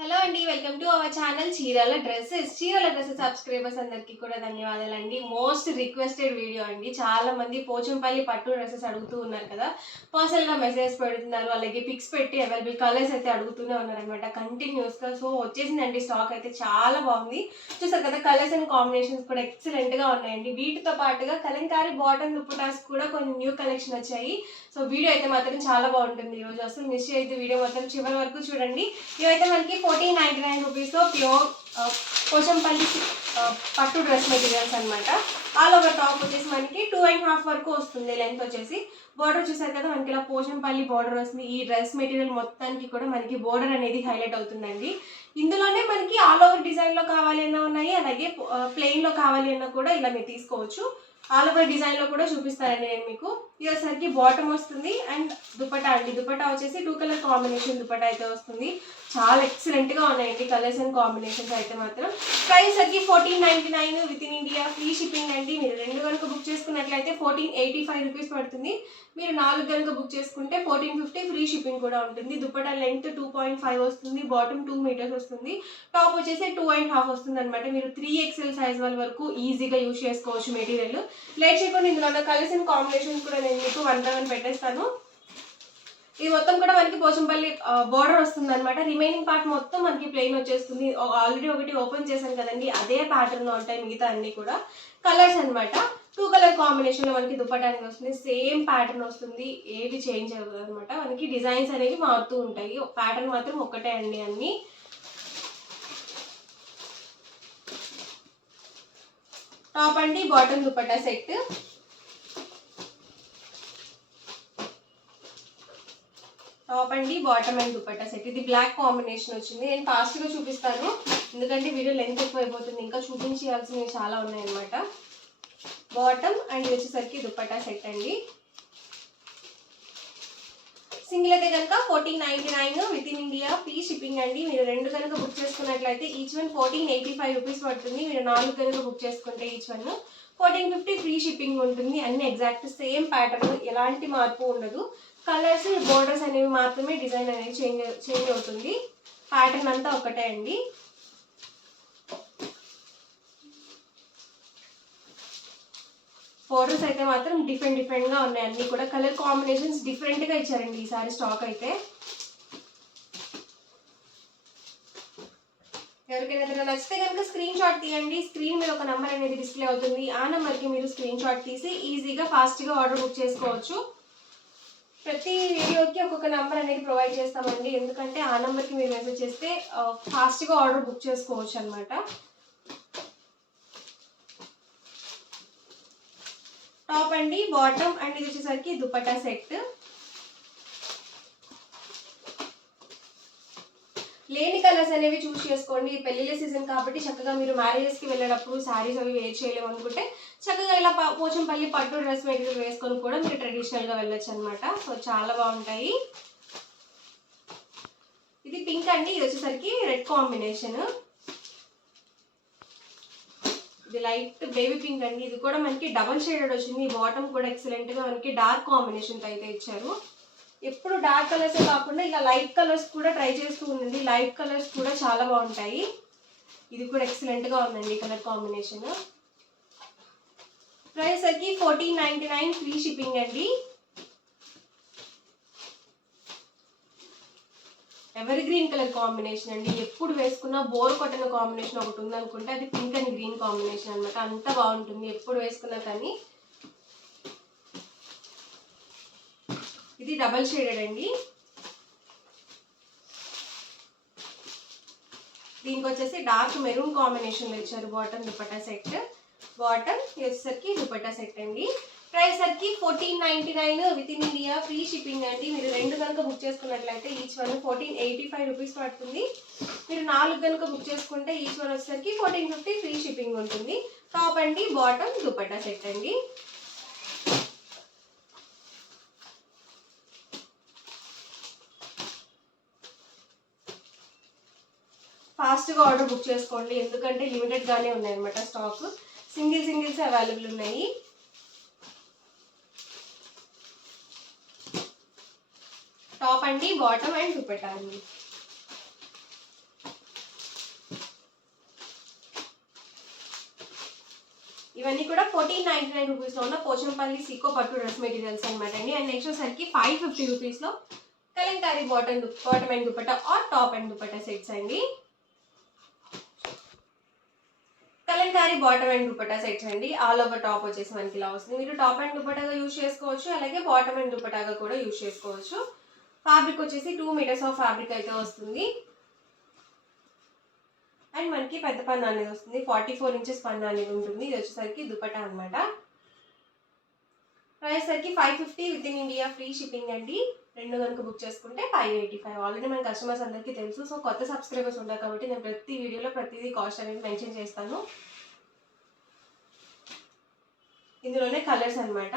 Hello అండి, welcome to our channel Chirala dresses subscribers అందరికీ కూడా ధన్యవాదాలండి. మోస్ట్ రిక్వెస్టెడ్ వీడియో అండి. చాలా మంది పోచంపల్లి పట్టు డ్రెస్సెస్ అడుగుతూ ఉన్నారు కదా, పర్సనల్గా మెసేజ్ పెడుతున్నారు, అలాగే పిక్స్ పెట్టి అవైలబుల్ కలర్స్ అయితే అడుగుతూనే ఉన్నారనమాట కంటిన్యూస్గా. సో వచ్చేసిందండి, స్టాక్ అయితే చాలా బాగుంది. చూసారు కదా, కలర్స్ అండ్ కాంబినేషన్స్ కూడా ఎక్సలెంట్గా ఉన్నాయండి. వీటితో పాటుగా కలంకారీ బాటమ్ దుప్పటాస్ కూడా కొన్ని న్యూ కలెక్షన్ వచ్చాయి. సో వీడియో అయితే మాత్రం చాలా బాగుంటుంది. ఈరోజు అసలు మిస్ అయితే వీడియో మాత్రం చివరి వరకు చూడండి. ఇవైతే మనకి 1499 రూపీస్లో ప్యూర్ పోచంపల్లి పట్టు డ్రెస్ మెటీరియల్స్ అనమాట. ఆల్ ఓవర్ టాప్ వచ్చేసి మనకి 2.5 వరకు వస్తుంది. లెంత్ వచ్చేసి బార్డర్ చూసారు కదా, మనకి ఇలా పోచంపల్లి బార్డర్ వస్తుంది. ఈ డ్రెస్ మెటీరియల్ మొత్తానికి కూడా మనకి బార్డర్ అనేది హైలైట్ అవుతుందండి. ఇందులోనే మనకి ఆల్ ఓవర్ డిజైన్లో కావాలి అన్నా ఉన్నాయి, అలాగే ప్లెయిన్లో కావాలి అన్నా కూడా ఇలా మీరు తీసుకోవచ్చు. ఆల్ ఓవర్ డిజైన్లో కూడా చూపిస్తానండి నేను మీకు. ఇది వచ్చేసరికి బాటమ్ వస్తుంది అండ్ దుపట్టా అండి. దుపట్టా వచ్చేసి 2 కలర్ కాంబినేషన్ దుపట్టా అయితే వస్తుంది. చాలా ఎక్సలెంట్గా ఉన్నాయండి కలర్స్ అండ్ కాంబినేషన్స్ అయితే మాత్రం. ప్రైస్ వచ్చి 1499 with in India, free shipping అండి. మీరు 2 కనుక బుక్ చేసుకున్నట్లయితే 1485 రూపీస్ పడుతుంది. మీరు 4 కనుక బుక్ చేసుకుంటే 1450 ఫ్రీ షిప్పింగ్ కూడా ఉంటుంది. దుపట్టా లెంత్ 2.5 వస్తుంది, బాటమ్ 2 మీటర్స్ వస్తుంది, టాప్ వచ్చేసి 2.5 వస్తుంది అనమాట. మీరు 3XL సైజ్ వాళ్ళ వరకు ఈజీగా యూజ్ చేసుకోవచ్చు మెటీరియల్. లేట్ చేయకుండా ఇందులో ఉన్న కలర్స్ అండ్ కాంబినేషన్స్ కూడా నేను మీకు 1 by 1 పెట్టేస్తాను. ఇది మొత్తం కూడా మనకి పోచంపల్లి బార్డర్ వస్తుంది అనమాట. రిమైనింగ్ పార్ట్ మొత్తం మనకి ప్లెయిన్ వచ్చేస్తుంది. ఆల్రెడీ ఒకటి ఓపెన్ చేశాను కదండి, అదే ప్యాటర్న్ లో ఉంటాయి మిగతా అన్ని కూడా. కలర్స్ అనమాట 2 కలర్ కాంబినేషన్ లో మనకి దుపట్టానికి వస్తుంది. సేమ్ ప్యాటర్న్ వస్తుంది, ఏవి చేంజ్ అవ్వదు అనమాట. మనకి డిజైన్స్ అనేవి మారుతూ ఉంటాయి, ప్యాటర్న్ మాత్రం ఒక్కటే అండి అన్ని. టాప్ అండి, బాటమ్ దుపట్టా సెట్. టాప్ అండి, బాటమ్ అండ్ దుపట్టా సెట్. ఇది బ్లాక్ కాంబినేషన్ వచ్చింది. నేను ఫాస్ట్గా చూపిస్తాను ఎందుకంటే వీడియో లెంత్ ఎక్కువ అయిపోతుంది, ఇంకా చూపించాల్సినవి చాలా ఉన్నాయన్నమాట. బాటమ్ అండ్ ఇది వచ్చేసరికి దుపట్టా సెట్ అండి. సింగిల్ అయితే కనుక 1499 with in India, free shipping అండి. మీరు 2 కనుక బుక్ చేసుకున్నట్లయితే ఈచ్ వన్ 1485 రూపీస్ పడుతుంది. మీరు 4 కనుక బుక్ చేసుకుంటే ఈచ్ వన్ 1450 ఫ్రీ షిప్పింగ్ ఉంటుంది. అన్ని ఎగ్జాక్ట్ సేమ్ ప్యాటర్న్, ఎలాంటి మార్పు ఉండదు. కలర్స్ బోర్డర్స్ అనేవి మాత్రమే డిజైన్ అనేది చేంజ్ అవుతుంది. ప్యాటర్న్ అంతా ఒకటే అండి. బోర్డర్స్ అయితే మాత్రం డిఫరెంట్గా ఉన్నాయి. అన్ని కూడా కలర్ కాంబినేషన్స్ డిఫరెంట్గా ఇచ్చారండి ఈసారి స్టాక్ అయితే. ఎవరికైనా నచ్చితే కనుక స్క్రీన్ షాట్ తీయండి. స్క్రీన్ మీద ఒక నెంబర్ అనేది డిస్ప్లే అవుతుంది. ఆ నెంబర్కి మీరు స్క్రీన్ షాట్ తీసి ఈజీగా ఫాస్ట్గా ఆర్డర్ బుక్ చేసుకోవచ్చు. ప్రతి వీడియోకి ఒక్కొక్క నెంబర్ అనేది ప్రొవైడ్ చేస్తామండి, ఎందుకంటే ఆ నెంబర్కి మీరు మెసేజ్ చేస్తే ఫాస్ట్గా ఆర్డర్ బుక్ చేసుకోవచ్చు అనమాట. టాప్ అండి, బాటమ్ అండ్ ఇది వచ్చేసరికి దుపట్టా సెట్. లేని కలర్స్ అనేవి చూస్ చేసుకోండి. పెళ్లిళ్ళ సీజన్ కాబట్టి చక్కగా మీరు మ్యారేజెస్కి వెళ్ళేటప్పుడు శారీస్ అవి వేర్ చేయలేము అనుకుంటే చక్కగా ఇలా పోచంపల్లి పట్టు డ్రెస్ మెటీరియల్ వేసుకొని కూడా మీరు ట్రెడిషనల్గా వెళ్ళొచ్చు అనమాట. సో చాలా బాగుంటాయి. ఇది పింక్ అండి, ఇది వచ్చేసరికి రెడ్ కాంబినేషన్. ఇది లైట్ బేబీ పింక్ అండి. ఇది కూడా మనకి డబల్ షేడెడ్ వచ్చింది. బాటమ్ కూడా ఎక్సలెంట్గా మనకి డార్క్ కాంబినేషన్తో అయితే ఇచ్చారు. ఎప్పుడు డార్క్ కలర్సే కాకుండా ఇలా లైట్ కలర్స్ కూడా ట్రై చేస్తూ ఉండండి. లైట్ కలర్స్ కూడా చాలా బాగుంటాయి. ఇది కూడా ఎక్సలెంట్గా ఉందండి కలర్ కాంబినేషన్. ప్రైస్ వచ్చి 1499 ఫ్రీ షిప్పింగ్ అండి. ఎవర్ గ్రీన్ కలర్ కాంబినేషన్ అండి. ఎప్పుడు వేసుకున్నా బోర్ కొట్టిన కాంబినేషన్ ఒకటి ఉందనుకుంటే అది పింక్ అండ్ గ్రీన్ కాంబినేషన్ అనమాట. అంత బాగుంటుంది ఎప్పుడు వేసుకున్నా కానీ. ఇది డబల్ షేడెడ్ అండి. దీనికి వచ్చేసి డార్క్ మెరూన్ కాంబినేషన్లో ఇచ్చారు బాటమ్ దుపట్టా సెట్. బాటమ్ వచ్చేసరికి దుపట్టా సెట్ అండి. ప్రైస్ వచ్చి 1499 with in India, free shipping అండి. మీరు 2 కనుక బుక్ చేసుకున్నట్లయితే ఈచ్ వన్ 1485 రూపీస్ పడుతుంది. మీరు 4 కనుక బుక్ చేసుకుంటే ఈచ్ వన్ వచ్చేసరికి 1450 ఫ్రీ షిప్పింగ్ ఉంటుంది. టాప్ అండి, బాటమ్ దుపట్టా సెట్ అండి. ఫాస్ట్గా ఆర్డర్ బుక్ చేసుకోండి, ఎందుకంటే లిమిటెడ్గానే ఉన్నాయన్నమాట స్టాక్. సింగిల్స్ అవైలబుల్ ఉన్నాయి. టాప్ అండి, బాటమ్ అండ్ దుపట్టా అండి. ఇవన్నీ కూడా 1499 రూపీస్లో ఉన్న పోచంపల్లి సీకో పట్టు డ్రెస్ మెటీరియల్స్ అనమాట అండి. అండ్ నెక్స్ట్ వచ్చేసరికి 550 రూపీస్లో Kalamkari bottom and dupatta or top and dupatta sets అండి. Kalamkari bottom and dupatta sets అండి. ఆల్ ఓవర్ టాప్ వచ్చేసి మనకి ఇలా వస్తుంది. మీరు టాప్ అండ్ దుపట్టాగా యూజ్ చేసుకోవచ్చు, అలాగే బాటమ్ అండ్ దుపట్టాగా కూడా యూజ్ చేసుకోవచ్చు. ఫ్యాబ్రిక్ వచ్చేసి 2 మీటర్స్ ఆఫ్ ఫ్యాబ్రిక్ అయితే వస్తుంది. అండ్ మనకి పెద్ద పన్ను అనేది వస్తుంది, 44 ఇంచెస్ పన్ను అనేది ఉంటుంది. ఇది వచ్చేసరికి దుపట్టా అనమాట. ప్రైస్ సరికి 550 with in India free shipping అండి. రెండు కనుక బుక్ చేసుకుంటే 585. ఆల్రెడీ మన కస్టమర్స్ అందరికీ తెలుసు. సో కొత్త సబ్స్క్రైబర్స్ ఉంటారు కాబట్టి నేను ప్రతి వీడియోలో ప్రతిదీ కాస్ట్ అనేది మెన్షన్ చేస్తాను. ఇందులోనే కలర్స్ అనమాట.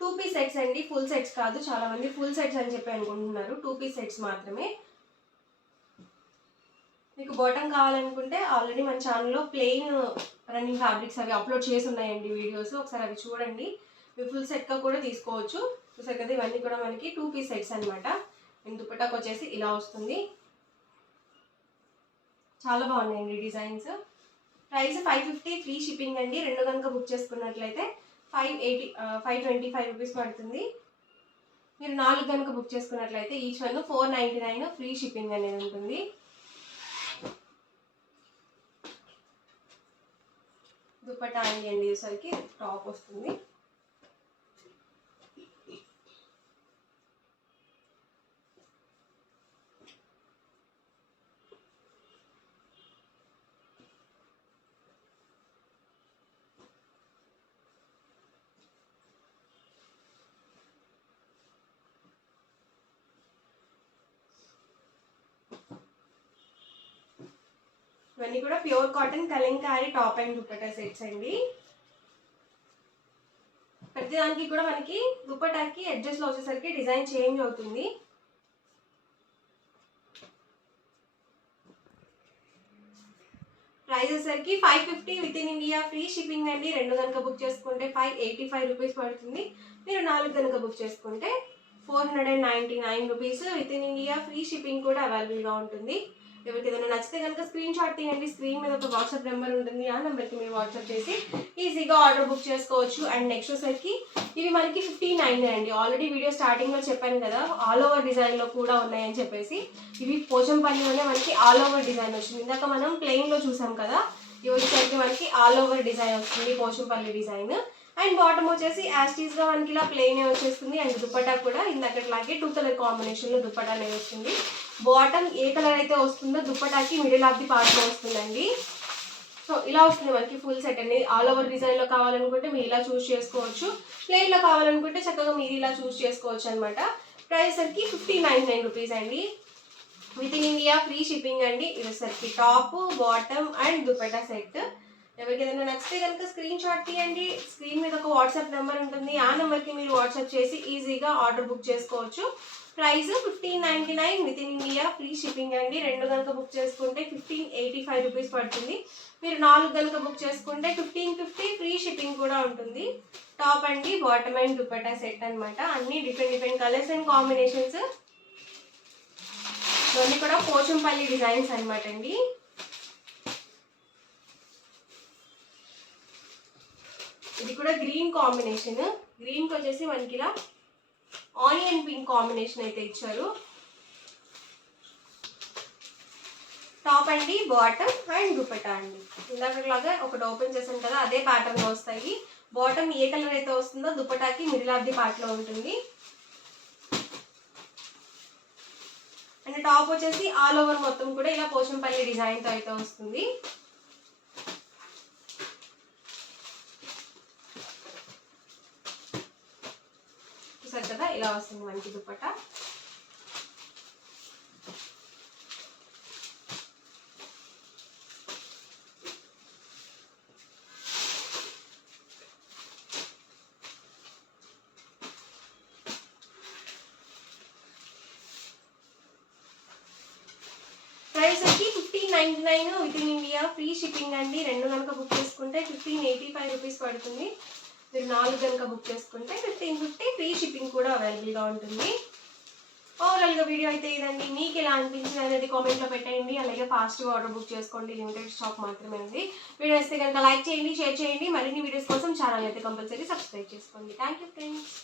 టూ పీస్ సెట్స్ అండి, ఫుల్ సెట్స్ కాదు. చాలా మంది ఫుల్ సెట్స్ అని చెప్పి అనుకుంటున్నారు. 2 పీస్ సెట్స్ మాత్రమే. మీకు బాటమ్ కావాలనుకుంటే ఆల్రెడీ మన ఛానల్లో ప్లెయిన్ రన్నింగ్ ఫ్యాబ్రిక్స్ అవి అప్లోడ్ చేసి ఉన్నాయండి వీడియోస్, ఒకసారి అవి చూడండి. మీరు ఫుల్ సెట్గా కూడా తీసుకోవచ్చు. చూసారు కదా, ఇవన్నీ కూడా మనకి 2 పీస్ సెట్స్ అనమాట. అండ్ దుపట్టాకు వచ్చేసి ఇలా వస్తుంది. చాలా బాగున్నాయండి డిజైన్స్. ప్రైస్ 550 ఫ్రీ షిప్పింగ్ అండి. రెండు కనుక బుక్ చేసుకున్నట్లయితే 525 రూపీస్ పడుతుంది. మీరు 4 కనుక బుక్ చేసుకున్నట్లయితే ఈచ్ వన్ 499 ఫ్రీ షిప్పింగ్ అనేది ఉంటుంది. దుపట్టా అండి సరికి టాప్ వస్తుంది. ఇవన్నీ కూడా pure cotton Kalamkari top and dupatta sets అండి. ప్రతిదానికి కూడా మనకి దుపట్టాకి ఎడ్జెస్ లో వచ్చేసరికి డిజైన్ చేంజ్ అవుతుంది. ప్రైస్ వచ్చేసరికి 550 with in India free shipping అండి. రెండు కనుక బుక్ చేసుకుంటే 585 రూపీస్ పడుతుంది. మీరు 4 కనుక బుక్ చేసుకుంటే 499 rupees. With in India free shipping కూడా అవైలబుల్గా ఉంటుంది. ఎవరికి ఏదైనా నచ్చితే కనుక స్క్రీన్ షాట్ తీయండి. స్క్రీన్ మీద ఒక వాట్సాప్ నెంబర్ ఉంటుంది, ఆ నెంబర్కి మీరు వాట్సాప్ చేసి ఈజీగా ఆర్డర్ బుక్ చేసుకోవచ్చు. అండ్ నెక్స్ట్ వచ్చేసరికి ఇవి మనకి 59 అండి. ఆల్రెడీ వీడియో స్టార్టింగ్లో చెప్పాను కదా, ఆల్ ఓవర్ డిజైన్లో కూడా ఉన్నాయని చెప్పేసి. ఇవి పోచంపల్లిలోనే మనకి ఆల్ ఓవర్ డిజైన్ వచ్చింది. ఇందాక మనం ప్లెయిన్లో చూసాం కదా, ఇవి వచ్చేసరికి మనకి ఆల్ ఓవర్ డిజైన్ వస్తుంది, పోచంపల్లి డిజైన్. అండ్ బాటమ్ వచ్చేసి యాస్టీస్గా మనకి ఇలా ప్లెయిన్ వచ్చేస్తుంది. అండ్ దుపట్టా కూడా ఇందాకట్లాగే 2 కలర్ కాంబినేషన్లో దుపట్టా అనేది వస్తుంది. బాటమ్ ఏ కలర్ అయితే వస్తుందో దుపట్టాకి మిడిల్ ఆఫ్ ది పార్ట్లో వస్తుందండి. సో ఇలా వస్తుంది మనకి ఫుల్ సెట్ అండి. ఆల్ ఓవర్ డిజైన్లో కావాలనుకుంటే మీరు ఇలా చూస్ చేసుకోవచ్చు, ప్లెయిన్లో కావాలనుకుంటే చక్కగా మీరు ఇలా చూస్ చేసుకోవచ్చు అనమాట. ప్రైస్ సరికి 599 రూపీస్ అండి. With in India free shipping అండి. ఇది సరికి top bottom and dupatta set. ఎవరికి ఏదైనా నచ్చితే కనుక స్క్రీన్ షాట్ తీయండి. స్క్రీన్ మీద ఒక వాట్సాప్ నెంబర్ ఉంటుంది, ఆ నెంబర్కి మీరు వాట్సాప్ చేసి ఈజీగా ఆర్డర్ బుక్ చేసుకోవచ్చు. Price 1599 with in India free shipping అండి. రెండు కనుక బుక్ చేసుకుంటే 1585 రూపీస్ పడుతుంది. మీరు 4 కనుక బుక్ చేసుకుంటే 1550 ఫ్రీ షిప్పింగ్ కూడా ఉంటుంది. టాప్ అండి బాటమ్ అండ్ దుపట్టా సెట్ అనమాట. అన్ని డిఫరెంట్ కలర్స్ అండ్ కాంబినేషన్స్. ఇవన్నీ కూడా పోచంపల్లి డిజైన్స్ అనమాట అండి. ఇది కూడా గ్రీన్ కాంబినేషన్. గ్రీన్కి వచ్చేసి మనకి ఇలా ఆనియన్ పింక్ కాంబినేషన్ అయితే ఇచ్చారు. టాప్ అండి బాటమ్ అండ్ దుపట్టా అండి. ఇందాకలాగా ఒకటి ఓపెన్ చేసాను కదా, అదే ప్యాటర్న్ లో వస్తాయి. బాటమ్ ఏ కలర్ అయితే వస్తుందో దుపట్టాకి మిడిల్ ఆఫ్ ది పార్ట్ లో ఉంటుంది. అండ్ టాప్ వచ్చేసి ఆల్ ఓవర్ మొత్తం కూడా ఇలా పోచంపల్లి డిజైన్ తో అయితే వస్తుంది. చూసారు కదా, ఇలా వస్తుంది మనకి దుపట్టా. ప్రైస్ వచ్చి 1599 with in India free shipping అండి. రెండు కనుక బుక్ చేసుకుంటే 1585 రూపీస్ పడుతుంది. మీరు 4 కనుక బుక్ చేసుకుంటే 1550 ఫ్రీ షిప్పింగ్ కూడా అవైలబుల్గా ఉంటుంది. ఓవరాల్గా వీడియో అయితే ఇదండి. మీకు ఎలా అనిపించింది అనేది కామెంట్లో పెట్టేయండి. అలాగే ఫాస్ట్గా ఆర్డర్ బుక్ చేసుకోండి, లిమిటెడ్ స్టాక్ మాత్రమే ఉంది. వీడియో వస్తే కనుక లైక్ చేయండి, షేర్ చేయండి. మరిన్ని వీడియోస్ కోసం ఛానల్ అయితే కంపల్సరీ సబ్స్క్రైబ్ చేసుకోండి. Thank you friends.